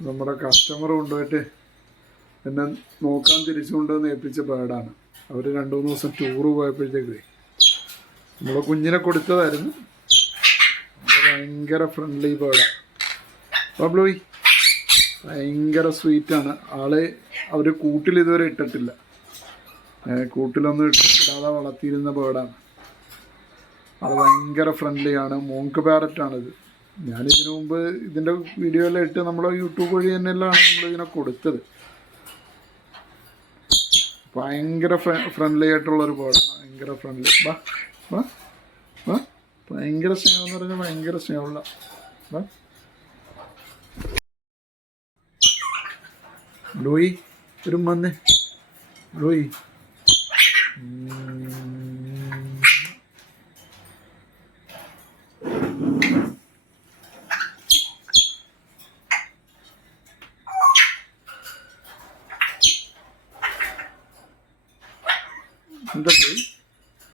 നമ്മുടെ കസ്റ്റമർ കൊണ്ടുപോയിട്ട് എന്നെ നോക്കാൻ തിരിച്ചു കൊണ്ടുവന്ന് ഏൽപ്പിച്ച ബേഡാണ് അവർ രണ്ടു മൂന്ന് ദിവസം ടൂറ് പോയപ്പോഴത്തേക്ക് നമ്മളെ കുഞ്ഞിനെ കൊടുത്തതായിരുന്നു. ഭയങ്കര ഫ്രണ്ട്ലി ബേഡാണ് ബബ്ലോയി ഭയങ്കര സ്വീറ്റാണ് ആളെ അവർ കൂട്ടിൽ ഇതുവരെ ഇട്ടിട്ടില്ല. കൂട്ടിലൊന്നും ഇട്ടിടാതെ വളർത്തിയിരുന്ന ബേഡാണ് അത് ഭയങ്കര ഫ്രണ്ട്ലിയാണ് മോങ്ക് പാരറ്റാണിത് ഞാനിതിനു മുമ്പ് ഇതിന്റെ വീഡിയോ എല്ലാം ഇട്ട് നമ്മൾ യൂട്യൂബ് വഴി തന്നെയല്ലാണ് നമ്മളിതിനെ കൊടുത്തത്. ഭയങ്കര ഫ്രണ്ട്ലി ആയിട്ടുള്ള ഒരു പാടാണ് ഭയങ്കര ഫ്രണ്ട്ലി വാ വാ ഭയങ്കര സ്നേഹം എന്ന് പറഞ്ഞാൽ ഭയങ്കര സ്നേഹമുള്ള ലൂയി ഒരു മന്ന് ലൂയി 你的嘴